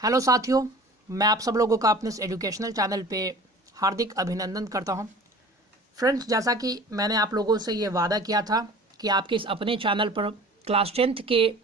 Hello साथियों, मैं आप सब लोगों का अपने इस एजुकेशनल चैनल पे हार्दिक अभिनंदन करता हूं। फ्रेंड्स, जैसा कि मैंने आप लोगों से ये वादा किया था कि आपके इस अपने चैनल पर क्लास 10th के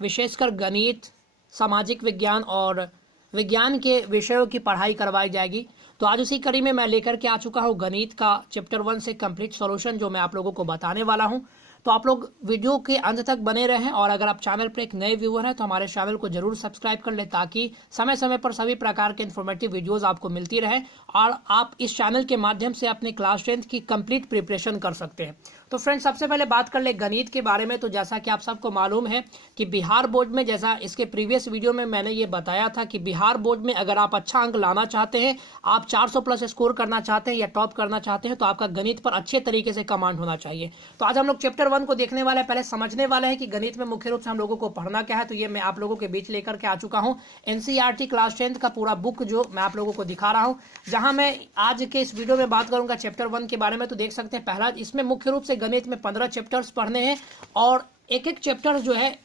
विशेषकर गणित, सामाजिक विज्ञान और विज्ञान के विषयों की पढ़ाई करवाई जाएगी। तो आज उसी कड़ी में मैं लेकर के आ चुका हूँ गणित का चैप्टर 1 से कंप्लीट सॉल्यूशन, जो मैं आप लोगों को बताने वाला हूँ। तो आप लोग वीडियो के अंत तक बने रहें, और अगर आप चैनल पर एक नए व्यूअर हैं तो हमारे चैनल को जरूर सब्सक्राइब कर लें, ताकि समय समय पर सभी प्रकार के इन्फॉर्मेटिव वीडियोस आपको मिलती रहे और आप इस चैनल के माध्यम से अपने क्लास 10th की कंप्लीट प्रिपरेशन कर सकते हैं। तो फ्रेंड्स, सबसे पहले बात कर ले गणित के बारे में। तो जैसा कि आप सबको मालूम है कि बिहार बोर्ड में, जैसा इसके प्रीवियस वीडियो में मैंने ये बताया था कि बिहार बोर्ड में अगर आप अच्छा अंक लाना चाहते हैं, आप 400 प्लस स्कोर करना चाहते हैं या टॉप करना चाहते हैं, तो आपका गणित पर अच्छे तरीके से कमांड होना चाहिए। तो आज हम लोग चैप्टर 1 को देखने वाले हैं। पहले समझने वाले हैं कि गणित में मुख्य रूप से हम लोगों को पढ़ना क्या है। तो ये मैं आप लोगों के बीच लेकर के आ चुका हूँ एनसीईआरटी क्लास 10th का पूरा बुक, जो मैं आप लोगों को दिखा रहा हूँ, जहां मैं आज के इस वीडियो में बात करूंगा चैप्टर 1 के बारे में। तो देख सकते हैं, पहला इसमें मुख्य रूप से गणित में 15 चैप्टर्स पढ़ने हैं, और एक एक चैप्टर जो है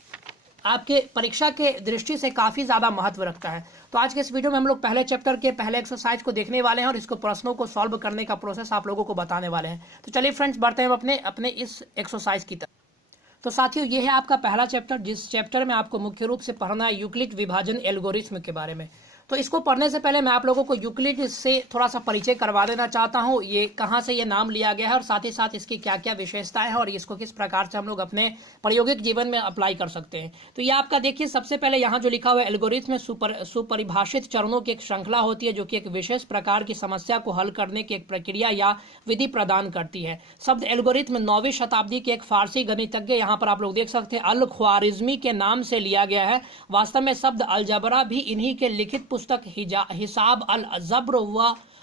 आपके परीक्षा के दृष्टि से काफी ज्यादा महत्व रखता है। तो आज के इस वीडियो में हम लोग पहले चैप्टर के पहले एक्सरसाइज को देखने वाले हैं, और इसको प्रश्नों को सॉल्व करने का प्रोसेस आप लोगों को बताने वाले हैं। तो चलिए फ्रेंड्स, बढ़ते हैं अपने इस एक्सरसाइज की तरफ। तो साथियों, ये है आपका पहला चैप्टर, जिस चैप्टर में आपको मुख्य रूप से पढ़ना है यूक्लिड विभाजन एल्गोरिथ्म के बारे में। तो इसको पढ़ने से पहले मैं आप लोगों को यूक्लिड से थोड़ा सा परिचय करवा देना चाहता हूँ, ये कहाँ से ये नाम लिया गया है, और साथ ही साथ इसकी क्या क्या विशेषताएं हैं, और इसको किस प्रकार से हम लोग अपने प्रायोगिक जीवन में अप्लाई कर सकते हैं। तो ये आपका देखिए, सबसे पहले यहाँ जो लिखा हुआ है, एल्गोरिथ्म में सुपरिभाषित चरणों की एक श्रृंखला होती है, जो कि एक विशेष प्रकार की समस्या को हल करने की एक प्रक्रिया या विधि प्रदान करती है। शब्द एल्गोरिथ्म 9वीं शताब्दी के एक फारसी गणितज्ञ, यहाँ पर आप लोग देख सकते हैं, अल ख्वारिज़मी के नाम से लिया गया है। वास्तव में शब्द अलजबरा भी इन्हीं के लिखित पुस्तक हिसाब अल जब्र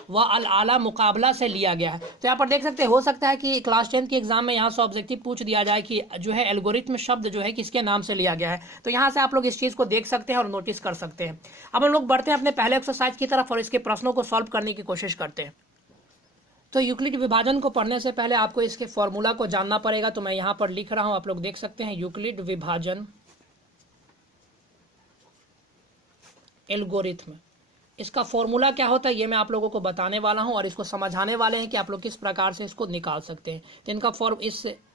व अल आला मुकाबला से लिया गया है। तो यहाँ पर देख सकते हैं, हो सकता है कि क्लास 10 के एग्जाम में यहाँ से ऑब्जेक्टिव पूछ दिया जाए कि जो है एल्गोरिथ्म शब्द जो है किसके नाम से लिया गया है। तो यहाँ से आप लोग इस चीज को देख सकते हैं और नोटिस कर सकते हैं। अब हम लोग बढ़ते हैं अपने पहले एक्सरसाइज की तरफ, और इसके प्रश्नों को सॉल्व करने की कोशिश करते हैं। तो यूक्लिड विभाजन को पढ़ने से पहले आपको इसके फॉर्मूला को जानना पड़ेगा। तो मैं यहाँ पर लिख रहा हूँ, आप लोग देख सकते हैं, यूक्लिड विभाजन एल्गोरिथ्म। इसका फॉर्मूला क्या होता है ये मैं आप लोगों को बताने वाला हूं, और इसको समझाने वाले हैं कि आप लोग किस प्रकार से इसको निकाल सकते हैं। तो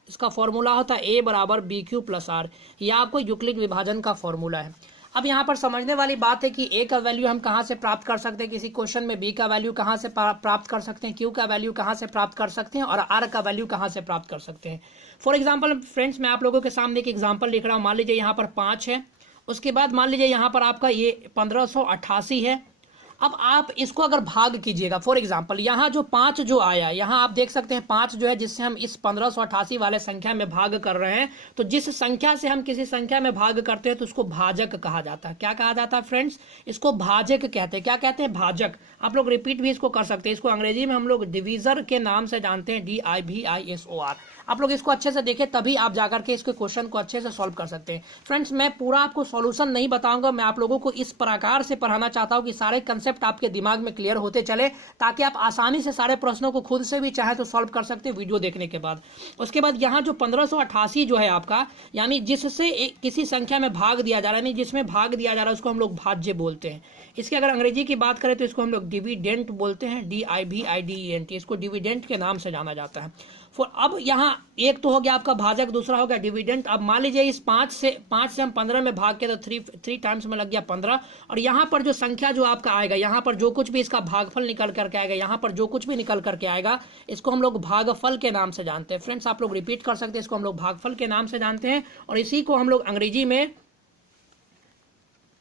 इसका फॉर्मूला होता है a बराबर BQ+R। यह आपको यूक्लिड विभाजन का फॉर्मूला है। अब यहाँ पर समझने वाली बात है कि a का वैल्यू हम कहाँ से प्राप्त कर सकते हैं किसी क्वेश्चन में, b का वैल्यू कहाँ से प्राप्त कर सकते हैं, q का वैल्यू कहाँ से प्राप्त कर सकते हैं, और r का वैल्यू कहाँ से प्राप्त कर सकते हैं। फॉर एग्जाम्पल फ्रेंड्स, मैं आप लोगों के सामने एक एग्जाम्पल लिख रहा हूँ। मान लीजिए यहाँ पर 5 है, उसके बाद मान लीजिए यहाँ पर आपका ये 1588 है। अब आप इसको अगर भाग कीजिएगा, फॉर एग्जांपल यहाँ जो 5 जो आया, यहाँ आप देख सकते हैं 5 जो है, जिससे हम इस 1588 वाले संख्या में भाग कर रहे हैं। तो जिस संख्या से हम किसी संख्या में भाग करते हैं तो उसको भाजक कहा जाता है। क्या कहा जाता है फ्रेंड्स? इसको भाजक कहते हैं। क्या कहते हैं? भाजक। आप लोग रिपीट भी इसको कर सकते हैं। इसको अंग्रेजी में हम लोग डिविजर के नाम से जानते हैं, DIVISOR। आप लोग इसको अच्छे से देखें, तभी आप जाकर के इसके क्वेश्चन को अच्छे से सॉल्व कर सकते हैं। फ्रेंड्स, मैं पूरा आपको सॉल्यूशन नहीं बताऊंगा, मैं आप लोगों को इस प्रकार से पढ़ाना चाहता हूं कि सारे कंसेप्ट आपके दिमाग में क्लियर होते चले, ताकि आप आसानी से सारे प्रश्नों को खुद से भी चाहे तो सॉल्व कर सकते हैं वीडियो देखने के बाद। उसके बाद यहाँ जो 1588 जो है आपका, यानी जिससे किसी संख्या में भाग दिया जा रहा है, यानी जिसमें भाग दिया जा रहा है, उसको हम लोग भाज्य बोलते हैं। इसके अगर अंग्रेजी की बात करें तो इसको हम लोग डिविडेंट बोलते हैं, DIVIDENT। इसको डिविडेंट के नाम से जाना जाता है। अब यहाँ एक तो हो गया आपका भाजक, दूसरा हो गया डिविडेंट। अब मान लीजिए इस 5 से हम 15 में भाग के, तो 3 टाइम्स में लग गया 15। और यहाँ पर जो संख्या जो आपका आएगा, यहाँ पर जो कुछ भी इसका भागफल निकल करके आएगा, यहाँ पर जो कुछ भी निकल करके आएगा, इसको हम लोग भागफल के नाम से जानते हैं। फ्रेंड्स, आप लोग रिपीट कर सकते हैं, इसको हम लोग भागफल के नाम से जानते हैं, और इसी को हम लोग अंग्रेजी में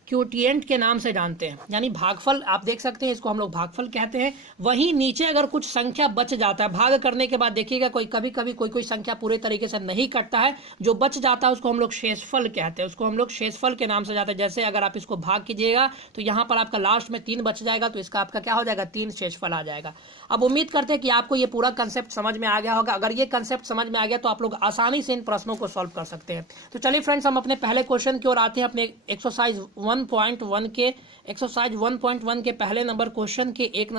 क्यूटिएंट के नाम से जानते हैं, यानी भागफल। आप देख सकते हैं, इसको हम लोग भागफल कहते हैं। वहीं नीचे अगर कुछ संख्या बच जाता है भाग करने के बाद, देखिएगा कोई संख्या पूरे तरीके से नहीं कटता है, जो बच जाता है उसको हम लोग शेषफल कहते हैं। उसको हम लोग शेषफल के नाम से जाते हैं। जैसे अगर आप इसको भाग कीजिएगा तो यहाँ पर आपका लास्ट में 3 बच जाएगा, तो इसका आपका क्या हो जाएगा? 3 शेषफल आ जाएगा। अब उम्मीद करते हैं कि आपको ये पूरा कंसेप्ट समझ में आ गया होगा। अगर ये कंसेप्ट समझ में आ गया तो आप लोग आसानी से इन प्रश्नों को सॉल्व कर सकते हैं। तो चलिए फ्रेंड्स, हम अपने पहले क्वेश्चन की ओर आते हैं, अपने एक्सरसाइज 1.1 के पहले नंबर क्वेश्चन के एक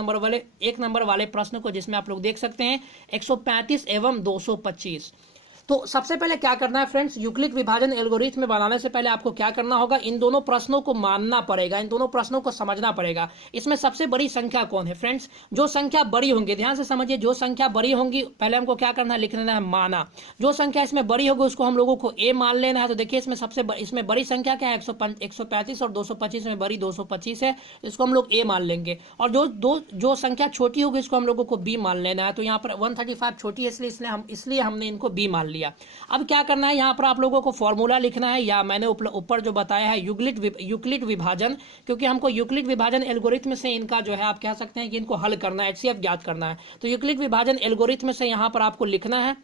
नंबर वाले प्रश्न को, जिसमें आप लोग देख सकते हैं 135 एवं 225। तो सबसे पहले क्या करना है फ्रेंड्स, यूक्लिड विभाजन एल्गोरिथम में बनाने से पहले आपको क्या करना होगा, इन दोनों प्रश्नों को मानना पड़ेगा, इन दोनों प्रश्नों को समझना पड़ेगा। इसमें सबसे बड़ी संख्या कौन है फ्रेंड्स, जो संख्या बड़ी होंगी, ध्यान से समझिए, जो संख्या बड़ी होंगी पहले हमको क्या करना है, लिख लेना है माना। जो संख्या इसमें बड़ी होगी उसको हम लोगों को ए मान लेना है। तो देखिए इसमें इसमें बड़ी संख्या क्या है, 135 और 225 में बड़ी 225 है, इसको हम लोग ए मान लेंगे। और जो संख्या छोटी होगी इसको हम लोगों को बी मान लेना है। तो यहाँ पर 135 छोटी है इसलिए हमने इनको बी मान लिया। अब क्या करना है, यहाँ पर आप लोगों को फॉर्मूला लिखना है, या मैंने ऊपर जो बताया है यूक्लिड विभाजन, क्योंकि हमको यूक्लिड विभाजन एल्गोरिथम से इनका जो है आप कह सकते हैं कि इनको हल करना है, एचसीएफ ज्ञात करना है। तो यूक्लिड विभाजन एल्गोरिथम से यहाँ पर आपको लिखना है।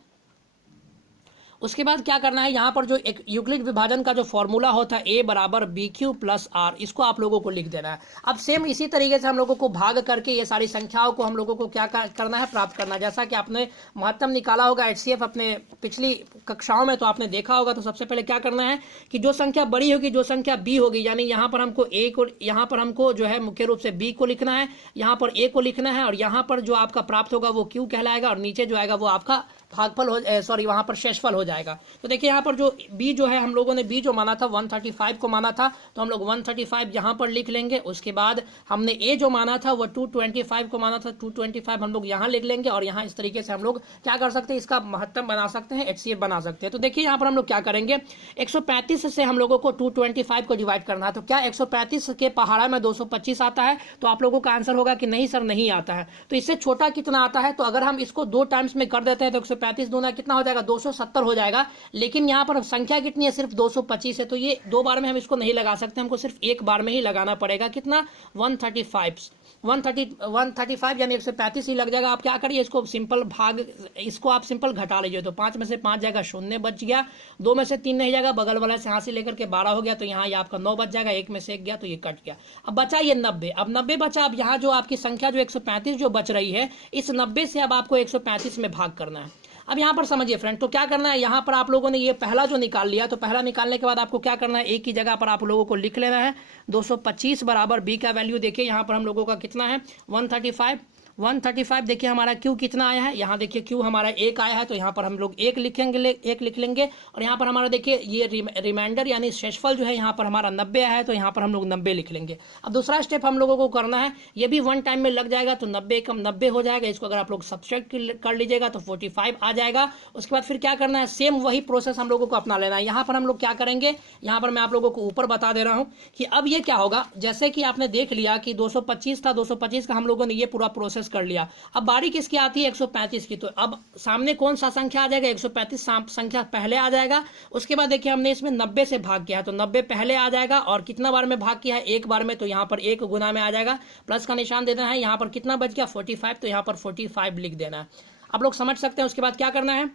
उसके बाद क्या करना है, यहाँ पर जो एक यूक्लिड विभाजन का जो फॉर्मूला होता है ए बराबर बी क्यू प्लस आर, इसको आप लोगों को लिख देना है। अब सेम इसी तरीके से हम लोगों को भाग करके ये सारी संख्याओं को हम लोगों को क्या करना है, प्राप्त करना है। जैसा कि आपने महत्तम निकाला होगा एचसीएफ अपने पिछली कक्षाओं में, तो आपने देखा होगा। तो सबसे पहले क्या करना है कि जो संख्या बड़ी होगी, जो संख्या बी होगी, यानी यहाँ पर हमको ए को, यहाँ पर हमको जो है मुख्य रूप से बी को लिखना है, यहाँ पर ए को लिखना है, और यहाँ पर जो आपका प्राप्त होगा वो क्यू कहलाएगा, और नीचे जो आएगा वो आपका भागफल हो, सॉरी वहां पर शेषफल हो जाएगा। तो देखिए यहाँ पर जो b जो है, हम लोगों ने b जो माना था 135 को माना था, तो हम लोग 135 यहाँ पर लिख लेंगे। उसके बाद हमने a जो माना था वो 225 को माना था, 225 हम लोग यहाँ लिख लेंगे। और यहाँ इस तरीके से हम लोग क्या कर सकते हैं, इसका महत्तम बना सकते हैं, एचसीएफ बना सकते हैं। तो देखिए यहाँ पर हम लोग क्या करेंगे, 135 से हम लोगों को 225 को डिवाइड करना है। तो क्या 135 के पहाड़ा में 225 आता है? तो आप लोगों का आंसर होगा कि नहीं सर नहीं आता है। तो इससे छोटा कितना आता है? तो अगर हम इसको 2 टाइम्स में कर देते हैं तो 135 दूना कितना हो जाएगा, 270 हो जाएगा। लेकिन यहाँ पर संख्या कितनी है, सिर्फ 225 है। तो ये 2 बार में हम इसको नहीं लगा सकते, हमको सिर्फ 1 बार में ही लगाना पड़ेगा। कितना, 135 यानी 135 ही लग जाएगा। आप क्या करिए, इसको सिंपल भाग, इसको आप सिंपल घटा लीजिए। तो 5 में से 5 जाएगा, 0 बच गया, 2 में से 3 नहीं जाएगा, बगल वाला से यहाँ से लेकर के 12 हो गया, तो यहाँ ये आपका 9 बच जाएगा, 1 में से 1 गया तो ये कट गया। अब बचा ये 90, अब 90 बचा। अब यहाँ जो आपकी संख्या जो 135 जो बच रही है, इस 90 से अब आपको 135 में भाग करना है। अब यहाँ पर समझिए फ्रेंड, तो क्या करना है, यहाँ पर आप लोगों ने ये पहला जो निकाल लिया, तो पहला निकालने के बाद आपको क्या करना है, एक ही जगह पर आप लोगों को लिख लेना है 225 बराबर बी का वैल्यू। देखिए यहाँ पर हम लोगों का कितना है, 135। देखिए हमारा क्यू कितना आया है, यहाँ देखिए क्यू हमारा 1 आया है, तो यहाँ पर हम लोग 1 लिख लेंगे। और यहाँ पर हमारा देखिए ये रिमाइंडर यानी शेषफल जो है यहाँ पर हमारा 90 आया है, तो यहाँ पर हम लोग 90 लिख लेंगे। अब दूसरा स्टेप हम लोगों को करना है, ये भी 1 टाइम में लग जाएगा, तो 90 कम 90 हो जाएगा। इसको अगर आप लोग सब्सट्रैक्ट कर लीजिएगा तो 45 आ जाएगा। उसके बाद फिर क्या करना है, सेम वही प्रोसेस हम लोगों को अपना लेना है। यहाँ पर हम लोग क्या करेंगे, यहाँ पर मैं आप लोगों को ऊपर बता दे रहा हूँ कि अब ये क्या होगा, जैसे कि आपने देख लिया कि 225 था, 225 का हम लोगों ने ये पूरा प्रोसेस कर लिया। अब बारी किसकी आती है, 135 की। तो अब सामने कौन सा संख्या आ जाएगा, 135 संख्या पहले आ जाएगा। उसके बाद देखिए हमने इसमें 90 से भाग किया है, तो 90 पहले आ जाएगा। और कितना बार में भाग किया है, 1 बार में, तो यहाँ पर 1 गुना में आ जाएगा, प्लस का निशान दे देना है। यहाँ पर कितना बच गया, 45, तो यहाँ पर 45 लिख देना है। आप लोग समझ सकते हैं। उसके बाद क्या करना है,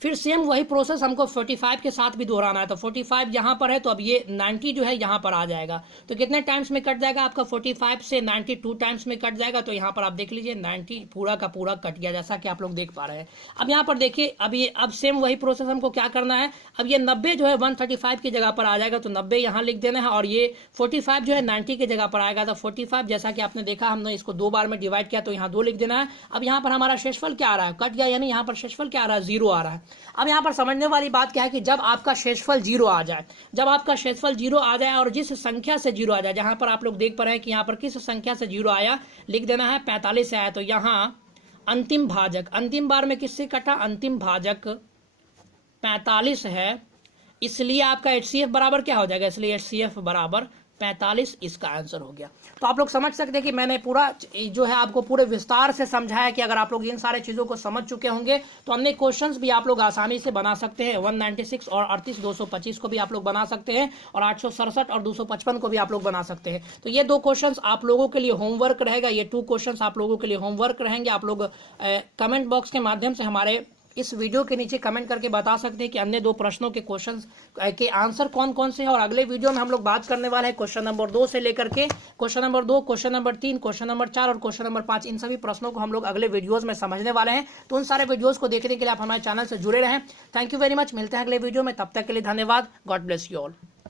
फिर सेम वही प्रोसेस हमको 45 के साथ भी दोहराना है। तो 45 यहाँ पर है, तो अब ये 90 जो है यहाँ पर आ जाएगा। तो कितने टाइम्स में कट जाएगा आपका, 45 से 92 टाइम्स में कट जाएगा। तो यहाँ पर आप देख लीजिए 90 पूरा का पूरा कट गया, जैसा कि आप लोग देख पा रहे हैं। अब यहाँ पर देखिए, अब सेम वही प्रोसेस हमको क्या करना है, अब ये 90 जो है 135 की जगह पर आ जाएगा, तो 90 यहाँ लिख देना है। और ये 45 जो है 90 की जगह पर आएगा, तो 45 जैसा कि आपने देखा हमने इसको 2 बार में डिवाइड किया, तो यहाँ 2 लिख देना है। अब यहाँ पर हमारा शेषफल क्या आ रहा है, कट गया, यानी यहाँ पर शेषफल क्या आ रहा है, 0 आ रहा है। अब यहाँ पर समझने वाली बात क्या है कि जब आपका शेषफल 0 आ जाए, जब आपका शेषफल 0 आ जाए और जिस संख्या से 0 आ जाए, जहां पर आप लोग देख पा रहे हैं कि यहाँ पर किस संख्या से 0 आया, लिख देना है 45 से आया। तो यहाँ अंतिम भाजक, अंतिम बार में किससे कटा, अंतिम भाजक 45 है, इसलिए आपका एचसीएफ बराबर क्या हो जाएगा, इसलिए एचसीएफ बराबर 45 इसका आंसर हो गया। तो आप लोग समझ सकते हैं कि मैंने पूरा जो है आपको पूरे विस्तार से समझाया कि अगर आप लोग इन सारे चीज़ों को समझ चुके होंगे तो अन्य क्वेश्चंस भी आप लोग आसानी से बना सकते हैं। 196 और 38 225 को भी आप लोग बना सकते हैं, और 867 और 255 को भी आप लोग बना सकते हैं। तो ये 2 क्वेश्चंस आप लोगों के लिए होमवर्क रहेगा, ये 2 क्वेश्चंस आप लोगों के लिए होमवर्क रहेंगे। आप लोग कमेंट बॉक्स के माध्यम से हमारे इस वीडियो के नीचे कमेंट करके बता सकते हैं कि अन्य 2 प्रश्नों के क्वेश्चंस के आंसर कौन कौन से हैं। और अगले वीडियो में हम लोग बात करने वाले हैं क्वेश्चन नंबर 2 से लेकर के question number 2, question number 3, question number 4 और क्वेश्चन नंबर 5। इन सभी प्रश्नों को हम लोग अगले वीडियोस में समझने वाले हैं। तो उन सारे वीडियोस को देखने के लिए आप हमारे चैनल से जुड़े रहें। थैंक यू वेरी मच, मिलते हैं अगले वीडियो में, तब तक के लिए धन्यवाद। God bless you all.